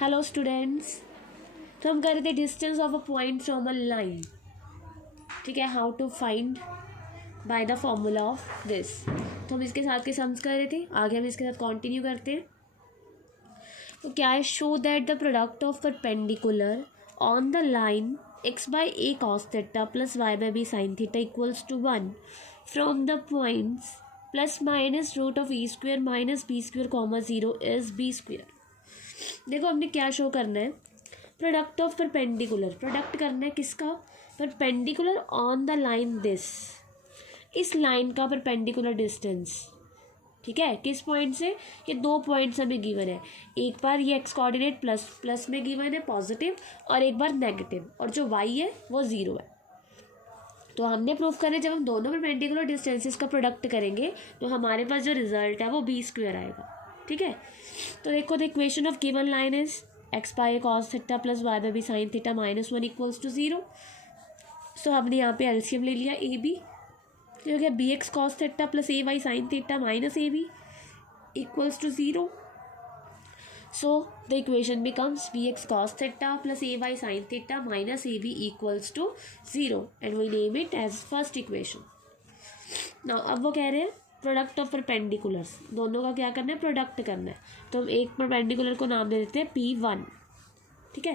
Hello students, तो हम कर रहे थे distance of a point from a line. ठीक है, how to find by the formula of this. तो हम इसके साथ के सम्स कर रहे थे. आगे हम इसके साथ कंटिन्यू करते हैं. तो क्या है, show that the product of perpendicular on the line x by a cos theta plus y by b sine theta equals to 1 from the points plus minus root of e square minus b square comma 0 is b square. देखो हमने क्या show करना है, product of perpendicular. Product करना है किसका? Perpendicular on the line this. इस line का परपेंडिकुलर डिस्टेंस. ठीक है, किस पॉइंट से? ये दो पॉइंट्स हमें गिवन है. एक बार ये एक्स कोऑर्डिनेट प्लस में गिवन है पॉजिटिव, और एक बार नेगेटिव, और जो वाई है वो 0 है. तो हमने प्रूव करना है जब हम दोनों परपेंडिकुलर डिस्टेंसेस का प्रोडक्ट करेंगे तो हमारे पास जो रिजल्ट है वो बी स्क्वेयर आएगा. ठीक है, तो देखो the equation of given line is x by cos theta plus y by b sine theta minus 1 equals to 0. So हमने यहाँ पे एलसीएम ले लिया ए बी. तो हो गया b x cos theta plus a y sine theta minus a b equals to 0. So the equation becomes b x cos theta plus a y sine theta minus a b equals to 0 and we name it as first equation. Now अब वो कह रहे हैं product of perpendiculars. दोनों का क्या करना है? प्रोडक्ट करना है. तो हम एक परपेंडिकुलर को नाम दे देते हैं P1. ठीक है,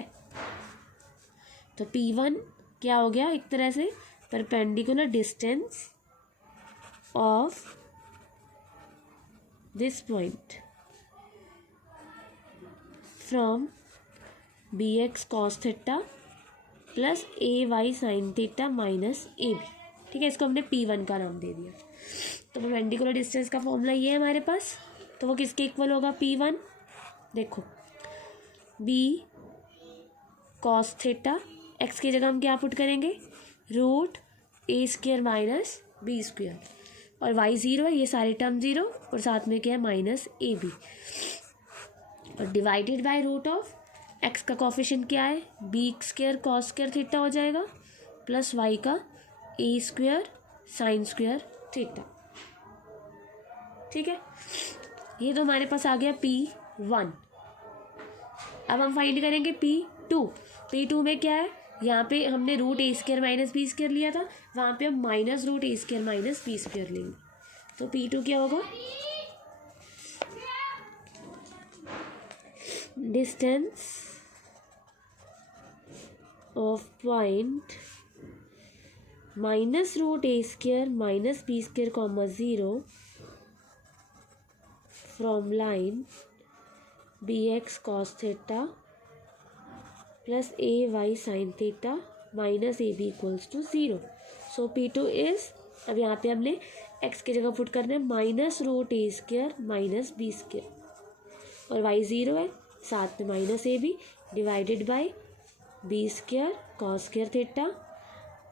तो P1 क्या हो गया? एक तरह से perpendicular distance of this point from b x cos theta plus a y sine theta minus a b. ठीक है, इसको हमने P1 का नाम दे दिया. तो परपेंडिकुलर डिस्टेंस का फॉर्मूला ये है हमारे पास. तो वो किसके इक्वल होगा? P1. देखो बी कॉस थीटा, एक्स की जगह हम क्या पुट करेंगे? Root a square minus b square, और वाई 0 है, ये सारे टर्म 0, और साथ में क्या है? माइनस ए बी, और divided by root of x का कोफिशिएंट क्या है? B square cos square theta हो जाएगा प्लस वाई का a square sine square theta. ठीक है, ये तो हमारे पास आ गया P1. अब हम फाइंड करेंगे P2. P2 में क्या है? यहाँ पे हमने root a square minus b square लिया था, वहाँ पे हम minus root a square minus b square लेंगे. तो P2 क्या होगा? Distance of point minus root a square minus b square comma 0 from line b x cos theta plus a y sine theta minus a b equals to 0. So P2 is, अब यहाँ पे हमने x की जगह put करना है minus root a square minus b square, और y 0 है, साथ में minus a b divided by b square cos square theta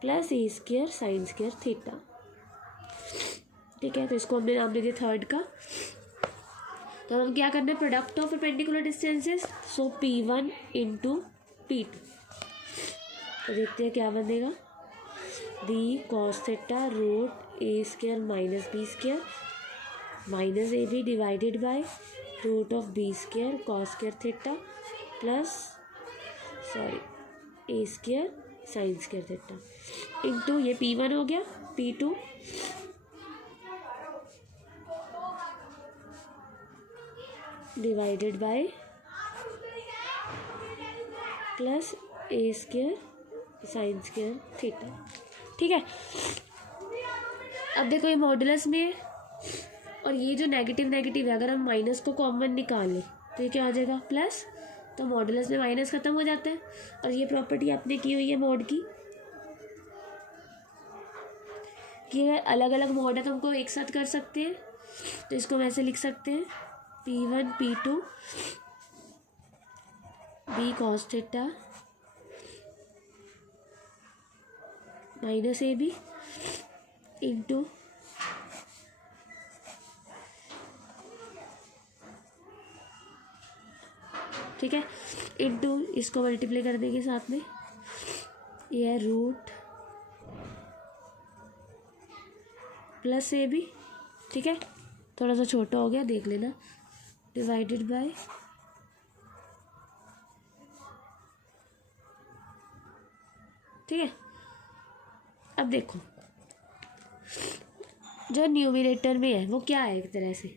plus a square sine square theta. ठीक है, तो इसको हमने नाम दे दिया थर्ड का. तो हम क्या करना है? Product of perpendicular distances. So P1 into P2. तो देखते हैं क्या बनेगा. B cos theta root a square minus b square minus a b divided by root of b square cos square theta plus a square sine square theta into ये P1 हो गया. P2 divided by plus a square sine square theta. ठीक है, अब देखो ये modulus में है, और ये जो नेगेटिव नेगेटिव है, अगर हम माइनस को कॉमन निकालें तो ये क्या आ जाएगा? प्लस. तो मॉडुलस में माइनस खत्म हो जाता है, और ये प्रॉपर्टी आपने की हुई है मॉड की, कि अगर अलग अलग मॉड है तो हमको एक साथ कर सकते हैं. तो इसको हम ऐसे लिख सकते हैं P1 P2 b cos theta minus a b into ठीक है इंटू इसको मल्टीप्लाई कर देंगे साथ में, ये है रूट प्लस ए बी. ठीक है, थोड़ा सा छोटा हो गया, देख लेना, डिवाइडेड बाय ठीक है। अब देखो जो न्यूमिनेटर में है वो क्या है, एक तरह से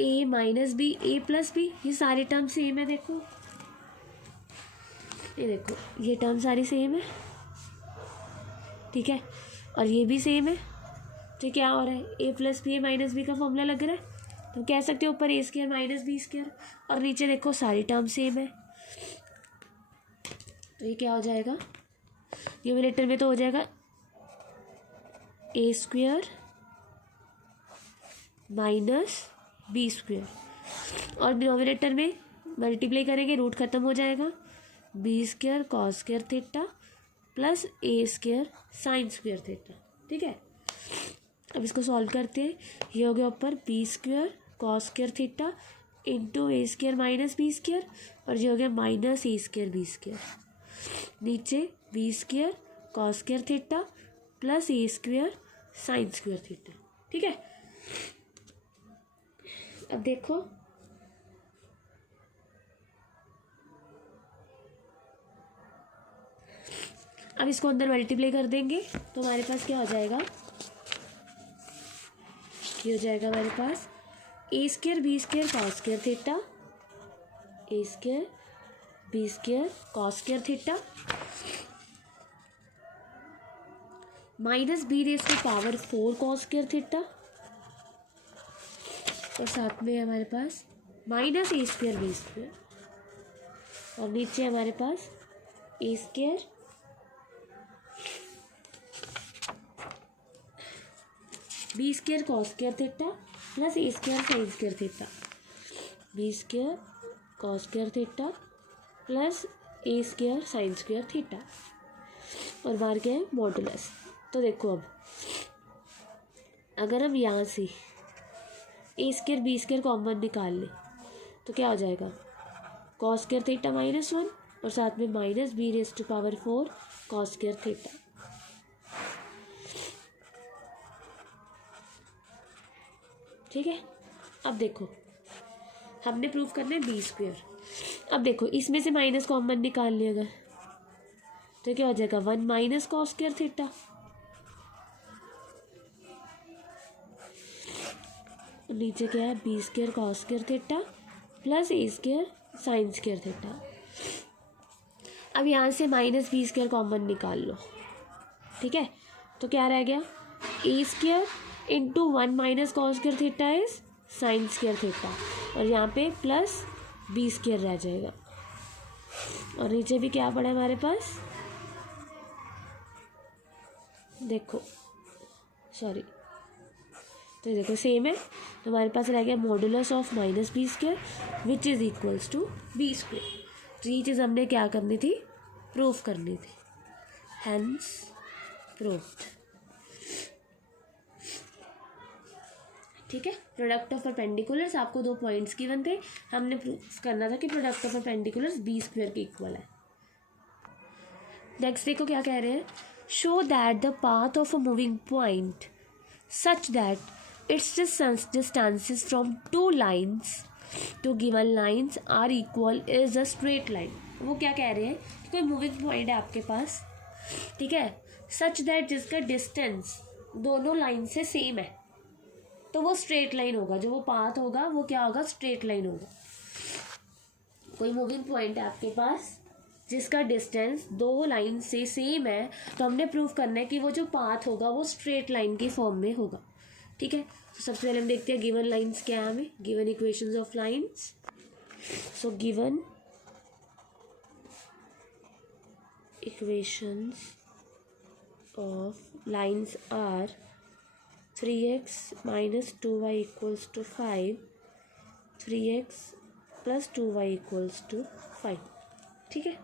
a minus b a plus b, ये सारे टर्म सेम है। देखो ये देखो ये टर्म सारी सेम है, ठीक है, और ये भी सेम है। तो क्या हो रहा है, ए प्लस बी ए माइनस बी का फॉर्मूला लग रहा है, तो कह सकते हो ऊपर ए स्क्वायर माइनस बी स्क्वायर, और नीचे देखो सारी टर्म सेम है। तो ये क्या हो जाएगा, न्यूमरेटर में तो हो जाएगा A square minus B square, और डिनोमिनेटर में मल्टीप्लाई करेंगे रूट खत्म हो जाएगा, B square cos square theta plus A square sine square theta. ठीक है, अब इसको सॉल्व करते हैं। ये हो गया ऊपर B square cos square theta into A square minus B square, और ये हो गया minus A square B square, नीचे B square cos square theta plus A square sine square theta. ठीक है, अब देखो अब इसको अंदर मल्टीप्लाई कर देंगे तो हमारे पास क्या हो जाएगा, ये हो जाएगा हमारे पास A square B square cos square theta, A square B square cos square theta minus B raise to power 4 cos square theta, और साथ में हमारे पास minus A square B square, और नीचे हमारे पास A square B square cos square theta plus A square sine square theta, B square cos square theta plus A square sine square theta, और बाहर क्या है मॉडुलस। तो देखो अब अगर हम यहाँ से ए स्क्वायर बी स्क्वायर कॉमन निकाल लें तो क्या हो जाएगा, कॉस स्क्वायर थीटा -1 और साथ में minus B raise to power 4 cos square theta. ठीक है, अब देखो हमने प्रूफ करना है बी स्क्वायर। अब देखो इसमें से माइनस कॉमन निकाल लिया अगर तो क्या हो जाएगा 1 माइनस कॉस स्क्वायर थीटा, नीचे क्या है B square cos square theta plus A square sine square theta. अब यहाँ से माइनस बी स्क्वायर कॉमन निकाल लो। ठीक है, तो क्या रह गया A square into 1 minus cos square theta is sine square theta, और यहाँ पे प्लस बी स्क्वायर रह जाएगा, और नीचे भी क्या पड़ा है हमारे पास, देखो सॉरी तो देखो सेम है, तो हमारे पास रह गया modulus of minus B square which is equals to b square. तो ये चीज़ हमने क्या करनी थी, प्रूफ करनी थी, हैंस प्रूफ्ड। ठीक है, प्रोडक्ट ऑफ परपेंडिकुलर्स आपको 2 पॉइंट्स गिवन थे, हमने प्रूफ करना था कि product of perpendiculars b square के इक्वल है। नेक्स्ट देखो क्या कह रहे हैं, show that the path of a moving point such that its distances from 2 lines to given lines are equal is a straight line। वो क्या कह रहे हैं कि कोई मूविंग पॉइंट है आपके पास, ठीक है, सच दैट जिसका डिस्टेंस दोनों लाइन से सेम है तो वो स्ट्रेट लाइन होगा, जो वो पाथ होगा वो क्या होगा, स्ट्रेट लाइन होगा। कोई मूविंग पॉइंट है आपके पास जिसका डिस्टेंस 2 लाइन से सेम है, तो हमने प्रूव करना है कि वो जो पाथ होगा वो स्ट्रेट लाइन के फॉर्म में होगा। ठीक है, तो सबसे पहले हम देखते हैं गिवन लाइंस क्या है, हमें given equations of lines. So given equations of lines are 3x minus 2y equals to 5, 3x plus 2y equals to 5। ठीक है,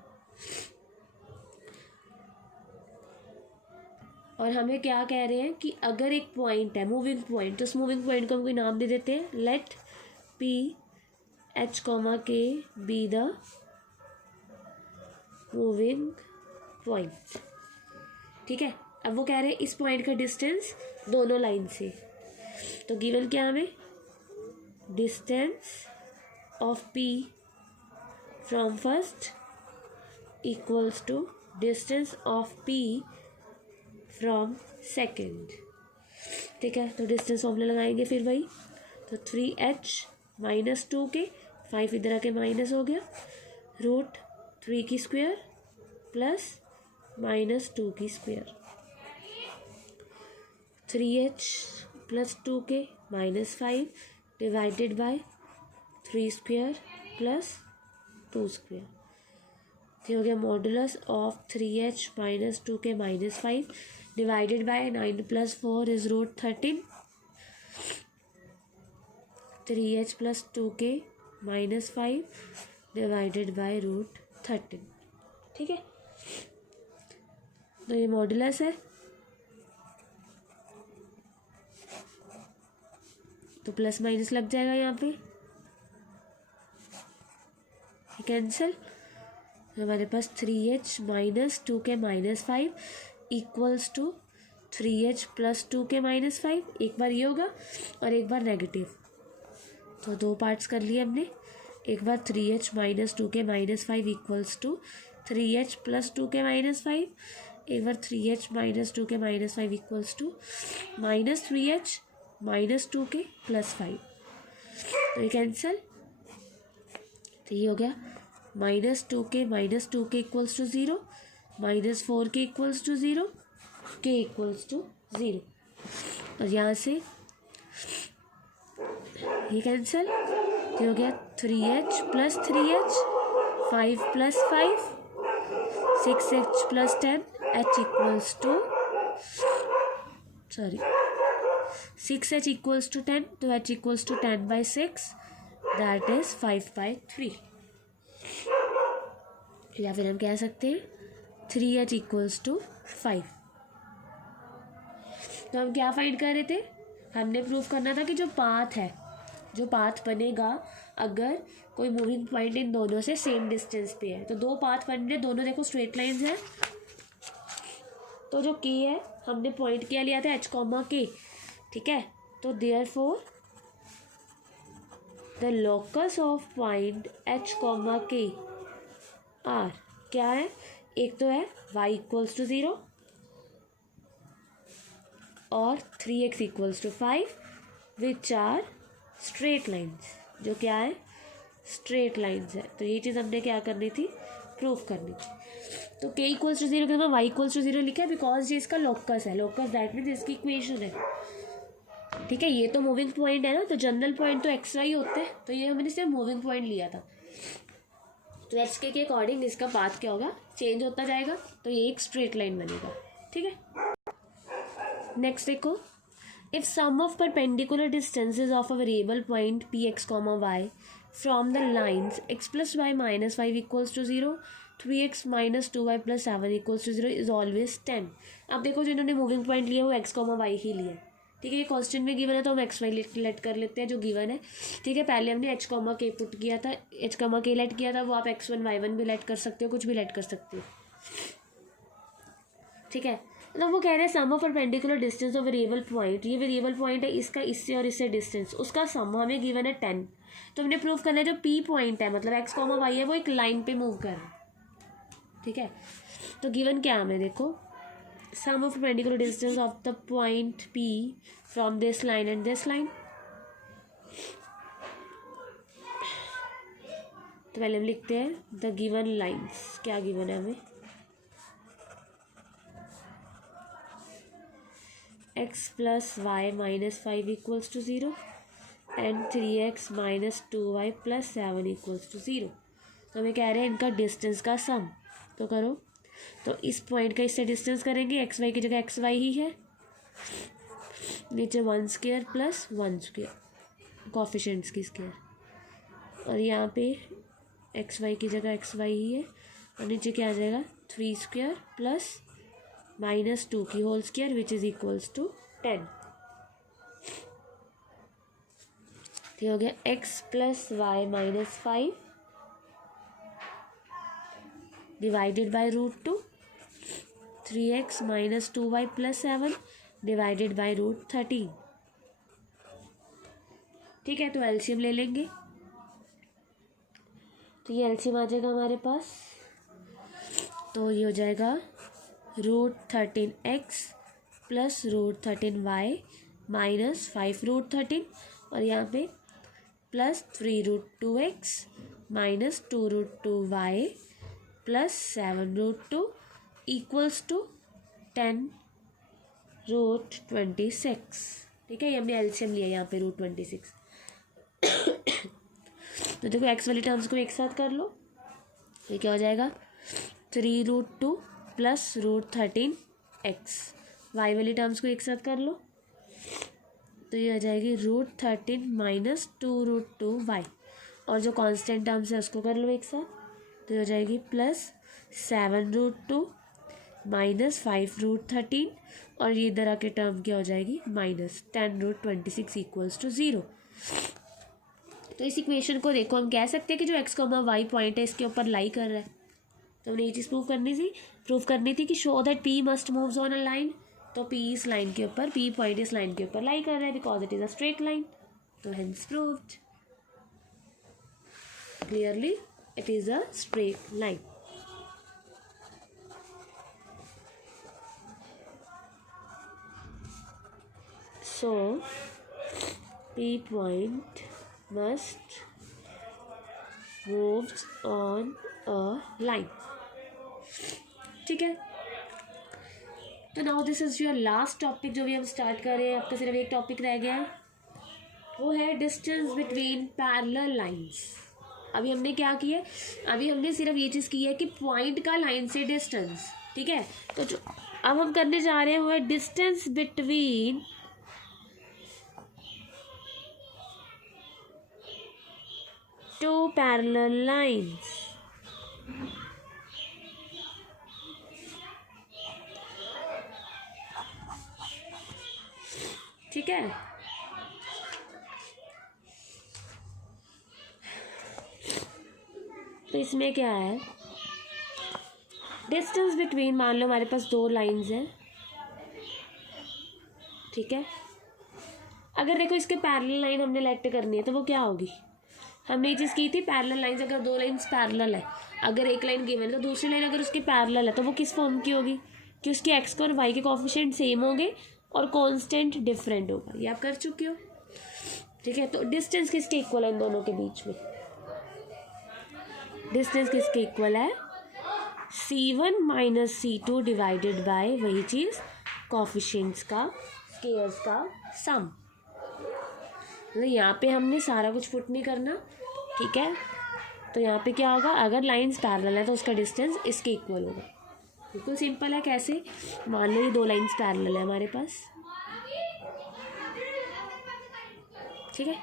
और हमें क्या कह रहे हैं कि अगर एक पॉइंट है मूविंग पॉइंट, तो उस मूविंग पॉइंट को हम कोई नाम दे देते हैं, लेट पी एच कॉमा के बी द मूविंग पॉइंट। ठीक है, अब वो कह रहे हैं इस पॉइंट का डिस्टेंस दोनों लाइन से, तो गिवन क्या हमें, distance of p from first equals to distance of p from second. ठीक है, तो डिस्टेंस फॉर्मूला लगाएंगे फिर वही, तो 3h माइनस 2k, 5 इधर आके माइनस हो गया, रूट 3 की स्क्वायर प्लस माइनस 2 की square, 3h plus 2k minus 5 divided by 3 square plus 2 square. ये हो गया modulus of 3h minus 2k minus 5 divided by 9 plus 4 is root 13, 3h plus 2k minus 5 divided by root 13। ठीक है, तो ये modulus है, तो प्लस माइनस लग जाएगा यहाँ पे, कैंसिल। हमारे पास 3h minus 2k minus 5 equals to 3h plus 2k minus 5, एक बार ये होगा और एक बार नेगेटिव, तो दो पार्ट्स कर लिए हमने। एक बार 3h minus 2k minus 5 equals to 3h plus 2k minus 5, एक बार 3h minus 2k minus 5 equals to minus 3h minus 2k plus 5, तो ये कैंसिल। तो ये हो गया minus 2k equals to 0, minus 4k equals to 0, k equals to 0, और यहाँ से ये कैंसिल। ये हो गया 3h plus 3h, 5 plus 5, 6h plus 10, h equals to 6h equals to 10, तो h equals to 10/6, that is 5/3, या फिर हम कह सकते हैं 3h इक्वल्स टू 5। तो हम क्या फाइंड कर रहे थे, हमने प्रूफ करना था कि जो पाथ बनेगा अगर कोई मूविंग पॉइंट इन दोनों से सेम डिस्टेंस पे है, तो दो पाथ बन रहे, दोनों देखो स्ट्रेट लाइंस हैं, तो जो k है हमने पॉइंट क्या लिया था h, k, ठीक है, तो therefore the locus of point h, k are क्या है, एक तो है y इक्वल्स टू 0 और 3x equals to 5 which are straight lines, जो क्या है स्ट्रेट लाइन्स है। तो ये चीज़ हमने क्या करनी थी, प्रूफ करनी थी। तो k इक्वल्स टू 0 के बाद y इक्वल्स टू 0 लिखा है बिकॉज ये इसका लोकस है, लोकस दैट मीन्स इसकी इक्वेशन है। ठीक है, ये तो मूविंग पॉइंट है ना, तो जनरल पॉइंट तो एक्स वाई होते हैं, तो ये हमने सिर्फ मूविंग पॉइंट लिया था, तो एच के अकॉर्डिंग इसका पाथ क्या होगा, चेंज होता जाएगा, तो ये एक स्ट्रेट लाइन बनेगा। ठीक है, नेक्स्ट देखो, if sum of perpendicular distances of a variable point p x comma y from the lines x plus y minus 5 equals to 0, 3x minus 2y plus 7 equals to 0 is always 10। अब देखो जो इन्होंने moving point लिया वो x comma why he लिया है। ठीक है, ये क्वेश्चन में गिवन है तो हम एक्स वाई लेट कर लेते हैं जो गिवन है। ठीक है, पहले हमने h कॉमा के पुट किया था, h कॉमा के लेट किया था, वो आप x1 y1 भी लेट कर सकते हो, कुछ भी लेट कर सकते हो। ठीक है, तो वो कह रहे हैं sum of perpendicular distance of variable point, ये वेरिएबल पॉइंट है, इसका इससे और इससे डिस्टेंस, उसका सम हमें गिवन है 10। तो हमने प्रूव करना है जो पी पॉइंट है मतलब x कॉमा वाई है वो एक लाइन पे मूव कर रहा है। ठीक है, तो गिवन क्या हमें देखो, sum of perpendicular distance of the point P from this line and this line। तो पहले हम लिखते हैं the given lines, क्या गिवन है हमें, x plus y minus 5 equals to 0 and 3x minus 2y plus 7 equals to 0। तो हमें कह रहे हैं इनका डिस्टेंस का सम, तो करो, तो इस पॉइंट का इससे डिस्टेंस करेंगे, एक्स वाई की जगह एक्स वाई ही है, नीचे 1 स्क्वायर प्लस 1 स्क्वायर कोफिशिएंट्स की स्क्वायर, और यहाँ पे एक्स वाई की जगह एक्स वाई ही है, और नीचे क्या आ जाएगा 3 स्क्वायर प्लस माइनस 2 की whole square which is equals to 10। तो हो गया x plus y minus 5 divided by √2, 3x minus 2y plus 7 divided by √13। ठीक है, तो एलसीएम ले लेंगे, तो ये एलसीएम आ जाएगा हमारे पास, तो ये हो जाएगा √13x प्लस √13y माइनस 5√13 और यहाँ पे plus 3√2x minus 2√2y plus 7√2 equals to 10√26। ठीक है, ये हमने एलसीएम लिया यहाँ पे √26। तो देखो एक्स वाली टर्म्स को एक साथ कर लो, ये क्या हो जाएगा 3√2 प्लस √13x। वाई वाली टर्म्स को एक साथ कर लो, तो ये आ जाएगी √13 माइनस 2√2y और जो कांस्टेंट टर्म्स है उसको कर लो एक साथ, तो ये हो जाएगी प्लस 7√2 माइनस 5√13 और ये इधर आके टर्म क्या हो जाएगी माइनस 10√26 इक्वल्स टू 0। तो इस इक्वेशन को देखो, हम कह सकते हैं कि जो एक्स कॉमा वाई पॉइंट है इसके ऊपर लाई कर रहा है। तो हमने ये चीज़ प्रूव करनी थी कि show that P must moves on a line. तो पी इस लाइन के ऊपर, पी पॉइंट इस लाइन के ऊपर लाई कर रहा है because it is a straight line. तो hence proved, clearly it is a straight line. So, P point must moves on a line. ठीक है, तो now this is your last topic जो भी हम स्टार्ट कर रहे हैं। आपका सिर्फ एक टॉपिक रह गया है, वो है डिस्टेंस बिटवीन पैरेलल लाइंस। अभी हमने क्या किया, अभी हमने सिर्फ ये चीज़ की है कि पॉइंट का लाइन से डिस्टेंस। ठीक है, तो जो अब हम करने जा रहे हैं वो है distance between two parallel lines। ठीक है, तो इसमें क्या है, डिस्टेंस बिटवीन, मान लो हमारे पास दो लाइंस हैं। ठीक है, अगर देखो इसके पैरेलल लाइन हमने लेट करनी है तो वो क्या होगी, हमने ये चीज़ की थी पैरेलल लाइंस, अगर दो लाइंस पैरेलल है, अगर एक लाइन गिवन है तो दूसरी लाइन अगर उसकी पैरेलल है तो वो किस फॉर्म की होगी कि उसके एक्स को और वाई के कोफिशिएंट सेम होंगे और कांस्टेंट डिफरेंट होगा। ये आप कर चुके हो। ठीक है, तो डिस्टेंस किसके इक्वल है इन दोनों के बीच में, डिस्टेंस किसके इक्वल है, C1 minus C2 divided bye वही चीज़ कोफिशिएंट्स का, स्केयर्स का सम। तो यहाँ पे हमने सारा कुछ पुट नहीं करना। ठीक है, तो यहाँ पे क्या होगा, अगर लाइंस पैरेलल है तो उसका डिस्टेंस इसके इक्वल होगा। बिल्कुल सिंपल है। कैसे, मान लो ये दो लाइंस पैरेलल है हमारे पास। ठीक है,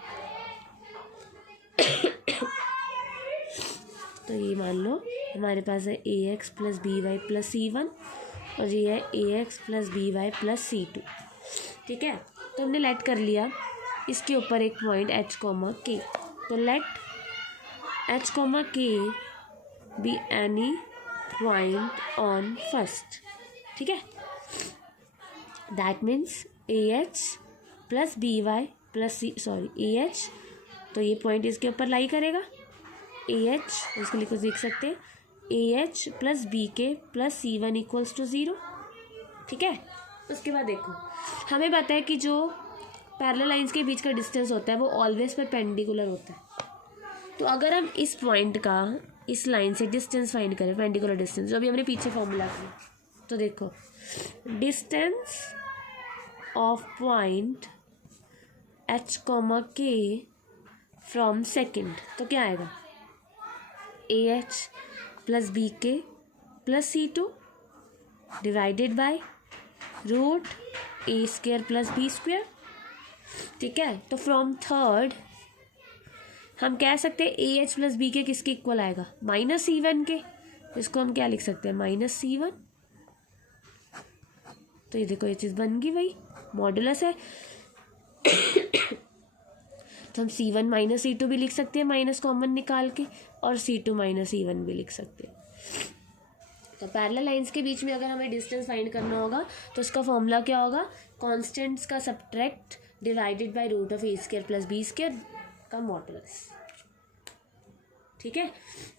तो ये मान लो हमारे पास है AX plus BY plus C1 और ये है AX plus BY plus C2। ठीक है, तो हमने लेट कर लिया इसके ऊपर एक पॉइंट H, K। तो let H, K be any point on first. ठीक है, that means AH plus BY plus AH, तो ये पॉइंट इसके ऊपर लाई करेगा। AH इसके लिए कुछ देख सकते हैं, AH plus BK plus C1 equals to 0। ठीक है, उसके बाद देखो हमें पता है कि जो पैरेलल लाइंस के बीच का डिस्टेंस होता है वो ऑलवेज परपेंडिकुलर होता है। तो अगर हम इस पॉइंट का इस लाइन से डिस्टेंस फाइंड करें, परपेंडिकुलर डिस्टेंस, जो अभी हमने पीछे फॉर्मूला किया, तो देखो distance of point H, K from second, तो क्या आएगा AH plus BK plus C2 divided bye √A² plus B²। ठीक है, तो फ्रॉम थर्ड हम कह सकते हैं AH प्लस BK किसके इक्वल आएगा, माइनस C1 के। इसको हम क्या लिख सकते हैं, माइनस C1। तो ये देखो ये चीज़ बन गई, वही मॉडुलस है। तो हम C1 माइनस C2 भी लिख सकते हैं माइनस कॉमन निकाल के, और C2 माइनस C1 भी लिख सकते हैं। तो पैरेलल लाइंस के बीच में अगर हमें डिस्टेंस फाइंड करना होगा तो उसका फॉर्मूला क्या होगा, कांस्टेंट्स का subtract divided by √A² plus B² का मॉडुलस। ठीक है,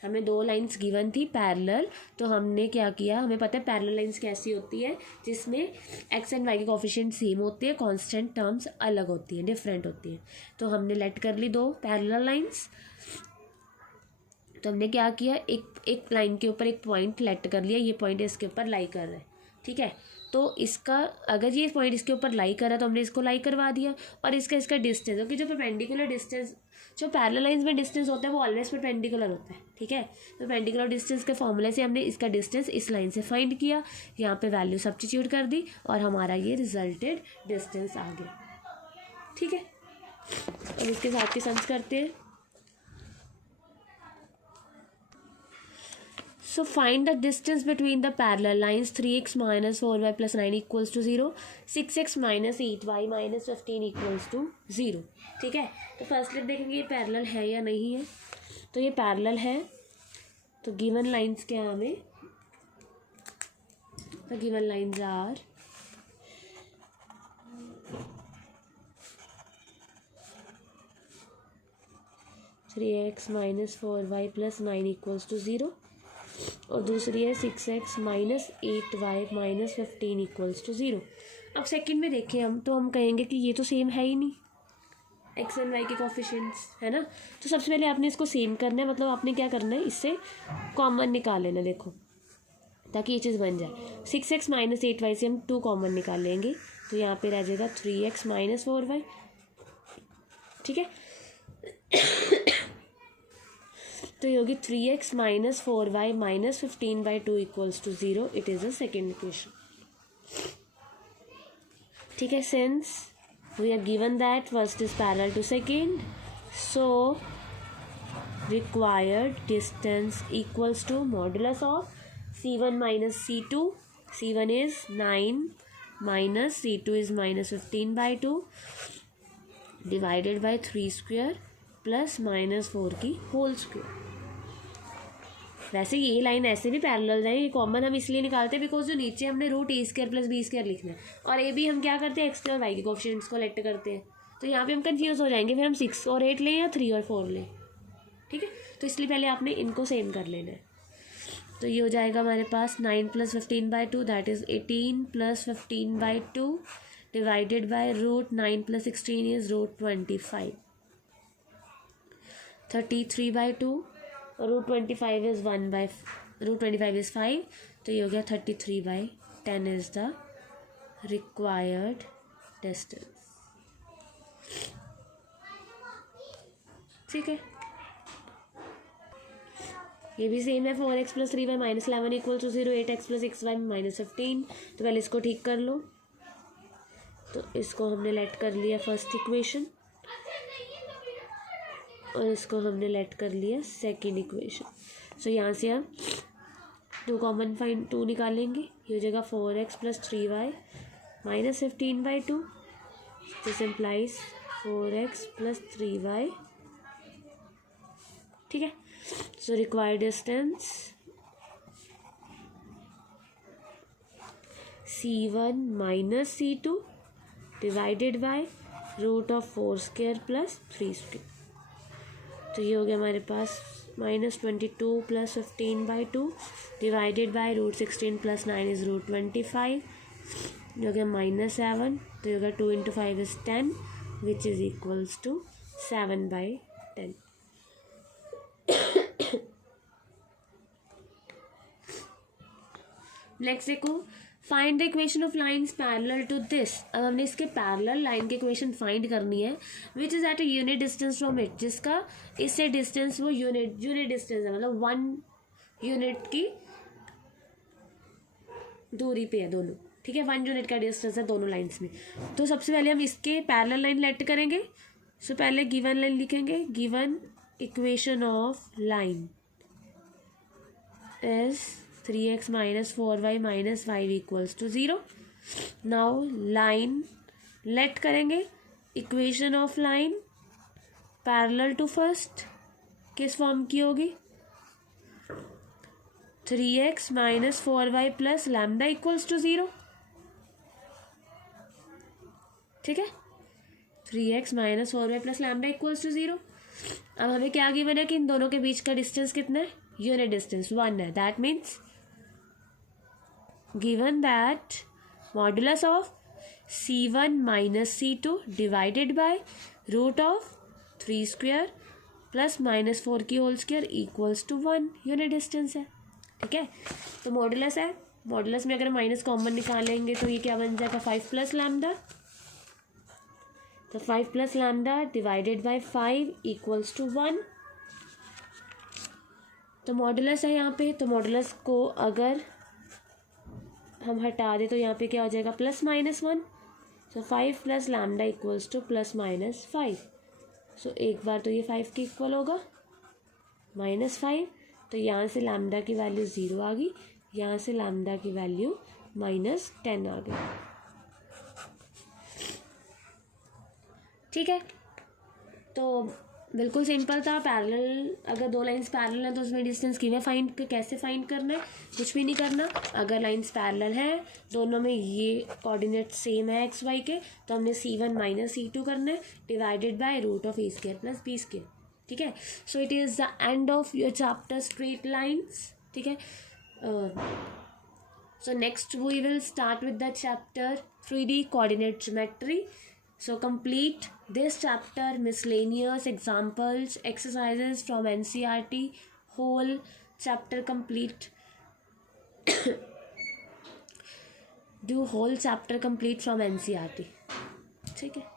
हमें दो लाइंस गिवन थी पैरेलल, तो हमने क्या किया, हमें पता है पैरेलल लाइंस कैसी होती है, जिसमें एक्स एंड वाई के कोफिशिएंट सेम होते हैं, कांस्टेंट टर्म्स अलग होती हैं, डिफरेंट होती हैं। तो हमने लेट कर ली दो पैरेलल लाइंस। तो हमने क्या किया, एक लाइन के ऊपर एक पॉइंट लेट कर लिया, ये पॉइंट इसके ऊपर लाई कर रहा है, ठीक है। तो इसका अगर ये पॉइंट इसके ऊपर लाई कर रहा है तो हमने इसको लाई करवा दिया, और इसका डिस्टेंस, क्योंकि जो परपेंडिकुलर डिस्टेंस, जो पैरेलल लाइंस में डिस्टेंस होता है वो ऑलवेज परपेंडिकुलर होता है, ठीक है। तो परपेंडिकुलर डिस्टेंस के फॉर्मूले से हमने इसका डिस्टेंस इस लाइन से फाइंड किया, यहाँ पे वैल्यू सब्स्टिट्यूट कर दी और हमारा ये रिजल्टेड डिस्टेंस आ गया, ठीक है। अब इसके साथ के सम्स करते हैं। So find the distance between the parallel lines 3x minus 4y plus 9 equals to 0, 6x minus 8y minus 15 equals to 0, ठीक है। तो फर्स्ट स्टेप देखेंगे ये पैरेलल है या नहीं है। तो ये पैरेलल है, तो गिवन लाइंस क्या है हमें, तो given lines are 3x minus 4y plus 9 equals to 0, और दूसरी है 6x minus 8y minus 15 equals to 0। अब सेकंड में देखें हम, तो हम कहेंगे कि ये तो सेम है ही नहीं, एक्स एंड वाई के कोफिशिएंट्स है ना। तो सबसे पहले आपने इसको सेम करना है, मतलब आपने क्या करना है, इससे कॉमन निकाल लेना, देखो, ताकि ये चीज़ बन जाए। 6x माइनस 8y से हम 2 कॉमन निकाल लेंगे, तो यहाँ पे रह जाएगा 3x माइनस 4y, ठीक है। तो ये होगी 3x minus 4y minus 15/2 equals to 0, it is a second equation, ठीक है। Since we are given that first is parallel to second, so required distance equals to modulus of c1 minus c2, c1 is 9 minus c2 is minus 15/2 divided by 3 square plus minus 4 की whole square. वैसे ये line ऐसे भी parallel है, ये common हम इसलिए निकालते हैं बिकॉज जो नीचे हमने रूट ए स्क्वायर प्लस बी स्क्वायर लिखना है, और ए भी हम क्या करते हैं, एक्स और वाई के कोफिशिएंट्स को लेट करते हैं, तो यहाँ पे हम कंफ्यूज हो जाएंगे, फिर हम 6 और 8 लें या 3 और 4 लें, ठीक है। तो इसलिए पहले आपने इनको सेम कर लेना है। तो ये हो जाएगा हमारे पास 9 plus 15/2 that is 18 plus 15/2 divided by root 9 plus 16 is root 25, 33/2, root 25 is 5, तो ये हो गया 33/10 इज़ द रिक्वायर्ड डिस्टेंस, ठीक है। ये भी सेम है, 4x plus 3y minus 11 equal to 0, 8x plus 6y minus 15। तो पहले इसको ठीक कर लो, तो इसको हमने लेट कर लिया फर्स्ट इक्वेशन, और इसको हमने लेट कर लिया सेकेंड इक्वेशन। सो यहाँ से हम 2 कॉमन फाइंड 2 निकालेंगे, ये हो जाएगा 4x plus 3y minus 15/2, this implies 4x plus 3y, ठीक है। So required distance c1 minus c2 divided by root of 4 square plus 3 square. तो ये हो गया हमारे पास -22 plus 15/2 divided by root 16 plus 9 is root 25, जो हो गया -7, तो ये होगा 2 × 5 is 10 which is equals to 7/10। Next देखो, find the equation of lines parallel to this. अब हमने इसके पैरेलल लाइन की इक्वेशन फाइंड करनी है which is at a unit distance from it, जिसका इससे डिस्टेंस वो यूनिट डिस्टेंस है, मतलब 1 यूनिट की दूरी पे है दोनों, ठीक है। 1 यूनिट का डिस्टेंस है दोनों लाइन्स में। तो सबसे पहले हम इसके पैरेलल लाइन लेट करेंगे। सो पहले गिवन लाइन लिखेंगे, given equation of line is 3x minus 4y minus 5 equals to 0. Now line let करेंगे, equation of line parallel to first किस फॉर्म की होगी, 3x minus 4y plus lambda equals to 0, ठीक है। 3x minus 4y plus lambda equals to 0। अब हमें क्या given है कि इन दोनों के बीच का डिस्टेंस कितना है, यूनिट डिस्टेंस 1 है. That means given that modulus of C1 minus C2 divided by root of 3 square plus minus 4 की whole square equals to 1 unit distance है. ठीक है, तो मॉडुलस है, मॉडुलस में अगर माइनस कॉमन निकालेंगे तो ये क्या बन जाएगा 5 प्लस लैम्डा. तो 5 plus lambda divided by 5 equals to 1. तो मॉडुलस है यहाँ पे, तो मॉडुलस को अगर हम हटा दें तो यहाँ पे क्या हो जाएगा प्लस माइनस 1. सो 5 plus lambda equals two plus minus 5. सो एक बार तो ये 5 के इक्वल होगा माइनस 5. तो यहाँ से लैम्डा की वैल्यू 0 आ गई, यहाँ से लैम्डा की वैल्यू -10 आ गई. ठीक है, तो बिल्कुल सिंपल था. पैरेलल, अगर दो लाइंस पैरेलल हैं तो उसमें डिस्टेंस कैसे फाइंड करना है, कुछ भी नहीं करना. अगर लाइंस पैरेलल हैं, दोनों में ये कोऑर्डिनेट सेम है एक्स वाई के, तो हमने C1 माइनस C2 करना है divided by root of A² plus B². ठीक है, so it is the end of your chapter straight lines. ठीक है, so next we will start with the chapter 3D coordinate geometry. So complete this chapter, miscellaneous examples, exercises from NCERT, whole chapter complete. Do whole chapter complete from NCERT. ठीक है.